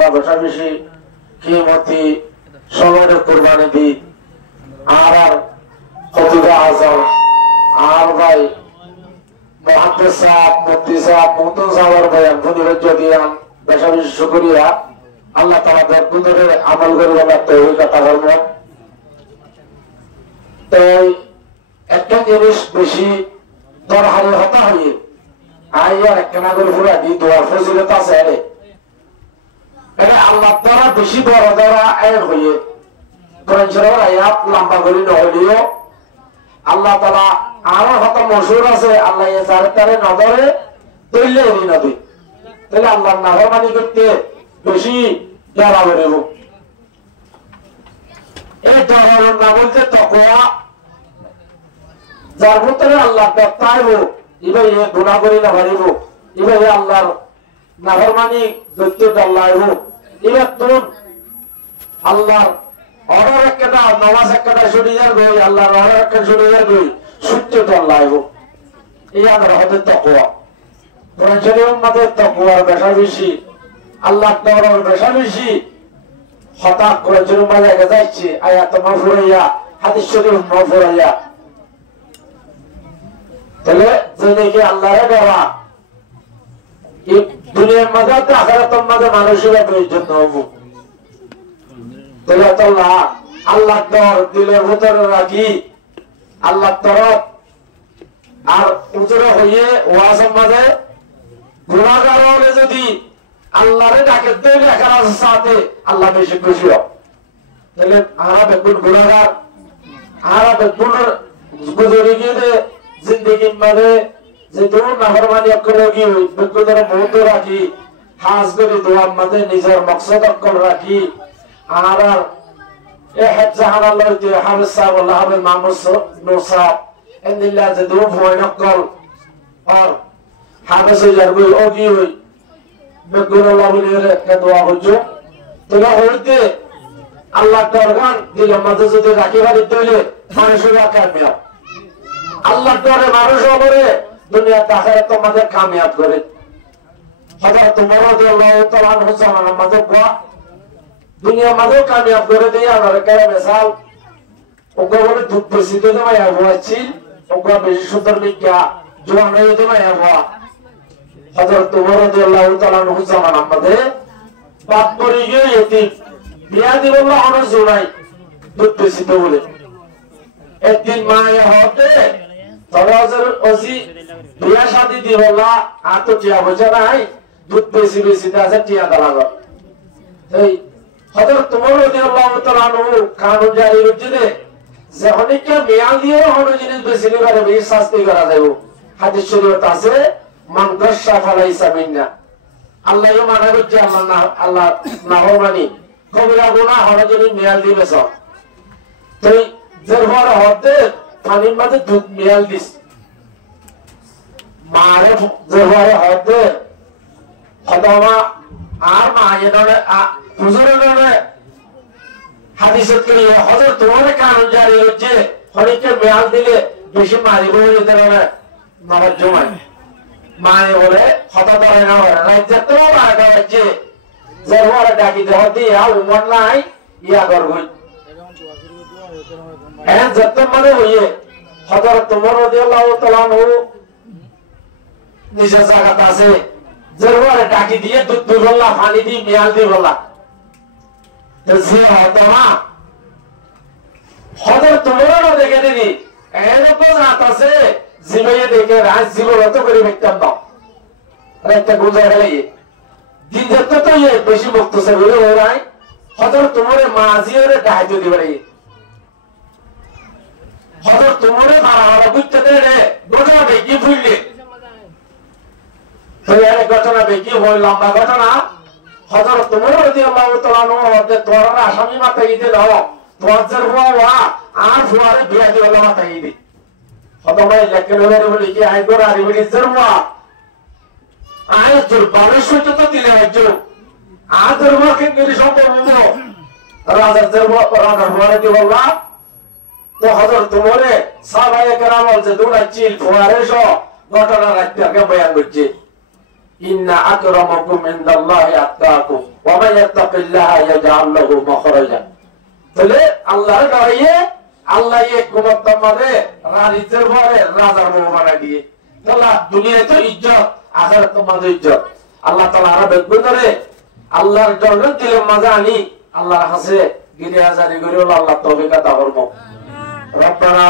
তারা বেশা বেশি কিমতি সময়ের কোরবানি দি আর খতিবে আজম আর ভাই মুহাদ্দিস সাহেব মুফতি সাহেব মুহতাম সাহেবের বয়ান ধন্যবাদ দিয়ান বেশা বেশি শুকরিয়া আল্লাহ তাআলা দরবারে আমল করার তৌফিক আতা করুন। তাই একটা জিনিস বেশি দরকারি হতা হইয়ে আইয়ার একখানা করে পুরা দি দোয়ার ফজিলত আছে রে এটা আল্লাহ দ্বারা বেশি বড় দ্বারা এর হইয়ে কোরআন শরীফের আয়াত লম্বা করে নহলিও আল্লাহ তাআলা আরো হতা মশহুর আছে আল্লাহ এ যার তারে নজরে তৈলে এরি নদী তাহলে আল্লাহর নাফরমানি করতে বেশি ডরা বেরোব এই ডরার না বলতে তাকওয়া যার ভিতরে আল্লাহ দেখতাইব এবার এ গুনাহ করি না পারিব এবার আল্লাহর নাফরমানি করতে ডল্লাইব এবার তোর আল্লাহর অর্ডার একটা নামাজ একটা ছুটি যার গই আল্লাহর অর্ডার একটা ছুটি যার গই সূর্য ডল্লাইব এই আমার হতে তাকওয়া কোরআন শরীফের মধ্যে তাকওয়ার বেশা বেশি আল্লাহর ডরার বেশা বেশি হঠাৎ করে জুলুম বাজায় যাচ্ছে আয়াত মাফুরাইয়া হাদিস শরীফ মাফুরাইয়া তাহলে যে দেখে আল্লাহরে ডরা এই দুনিয়ার মাঝে আখিরাতের মাঝে মানুষের জন্য হবো তাহলে আল্লাহ আল্লাহ ডর দিলের ভিতরে রাখি আল্লাহ তরফ আর উজরে হইয়ে ওয়াজের মাঝে গুনাহগার হলে যদি আল্লাহরে ডাকে দিলে এখানে সাথে আল্লাহ বেশি খুশি হয় তাহলে আমরা বেকুন গুনাহগার আমরা বেকুনের গুজরে গিয়ে জিন্দগির মাঝে যে দূর নাফরমানি করে কি বেকুনের মুহূর্ত রাখি হাজ করে দোয়ার মাঝে নিজের মকসদ অক্ষর রাখি আর এ হেফজাহান আল্লাহ দিয়ে হাফেজ সাহেব আল্লাহ হাফেজ মাহমুদ নূর সাহেব এন্দিল্লাহ যে দূর ভয় নকল আর হাফেজ হয়ে যাবে ও কি হই বেকুন আল্লাহ বলে একটা দোয়া হচ্ছে তোলা হইতে আল্লাহ দরগান দিলের মাঝে যদি রাখি বাড়ি তৈলে মানুষের কামিয়াব আল্লাহ ডরে মানুষ করে দুনিয়া তাহারে তোমাদের কামিয়াব করে হযরত উমর রাদিয়াল্লাহু তাআলা আনহু জামানার মাঝে দুনিয়া মাঝেও কামিয়াব করে দিয়ে আমার কাছে মিসাল ওকে বলে দুধ বেশি তো তোমায় হওয়াচ্ছি ওকে বেশি সুন্দর বিজ্ঞা জোয়ান হয়ে তোমায় হওয়া হযরত উমর রাদিয়াল্লাহু তাআলা আনহু জামানার মাঝে বাপ করে গিয়ে এতিম বিয়া দিবল্লাহ অনেক জোড়াই দুধ বেশি তো বলে একদিন মায়ে হতে তরাজের ওসি বিয়া শাদি দিবল্লাহ আর তো টিয়া বোঝা নাই দুধ বেশি বেশি আছে টিয়া দালাগো এই হযরত উমর রাদিয়াল্লাহু তাআলা আনহু কানুন জারি করতে যে অনেককে মেয়াল দিয়ে হলো জিনিস বেশি করে বেশি শাস্তি করা যাবে হাদিস শরীফে আছে মান গাশা ফালাইসা মিন্না আল্লাহ মানা করছে আল্লাহ নাফরমানি কবিরা গুনাহ হলো জিনিস মেয়াল দিবে সব তো যার বড় হতে পানির মাঝে দুধ মেয়াল দিস মারে যার বড় হতে হদমা আর মায়ের হুজুরের হাদিসত করে হযরত তোমার কানুন জারি হচ্ছে অনেককে মেয়াল দিলে বেশি মারিব বলে তারা নামাজ জমায় মায়ে বলে হতা ধরে না হয় না যত মারা হচ্ছে যার বড় ডাকি দেওয়া দিয়ে উমর নাই ইয়া করবই হ্যাঁ যত মানে হইয়ে হযরত উমর রাদিয়াল্লাহু তাআলা আনহু নিজের জায়গাতে আছে জরুরে ডাকি দিয়ে দুধ বললা পানি দিয়ে মেয়াল দিয়ে বললা তো যে হতো না হযরত উমর দেখে দিদি এরকম রাত আছে জীবনে দেখে রাজ জীবন অত করে দেখতাম না আর একটা গুজা গেলে দিন যত তো বেশি মুক্ত সে বলে ওরাই হযরত উমরের মাজিরে দায়িত্ব দিবে হযরত তোমারে মারা বুঝতে দেরে ঘটনা বেকি ফুললে তো এর ঘটনা বেকি হল লম্বা ঘটনা হযরত তোমার রাদিয়াল্লাহু তাআলা আনহু তোর আসামি মাথায় দিল তোর হওয়া আর ফুয়ারে বিয়া দিল মাথায় দি হতমাই লেখকের বলি কি আই গোরা রিবি জরমা আই তোর বারোশো তো দিলে আইছো আর জরমা কে গরি সম্ভব রাজা জরমা রাজা ফুয়ারে দি বললা তো হযরত তোমারে সাহাবায়ে কেরাম বলছে দুটা চিল ফুয়ারে সহ ঘটনা রাখতে আগে বয়ান করছে ইন্না আকরামাকুম ইনদাল্লাহি আতকাকুম ওয়া মান ইয়াত্তাকিল্লাহা ইয়াজআল লাহু মাখরাজা। তাহলে আল্লাহর ডরাইয়ে আল্লাহ এক গুণাত্মা মানে রাজের ঘরে রাজার বউ বানাই দিয়ে। তাহলে দুনিয়ায় তো ইজ্জত, আখিরাতে তো মাঝে ইজ্জত। আল্লাহ তাআলা আরো বেদব ধরে আল্লাহর জন্য দিলে মজা আনি আল্লাহর হাসে গিরে হাজারি করে আল্লাহ তৌফিক আতা করব। রব্বানা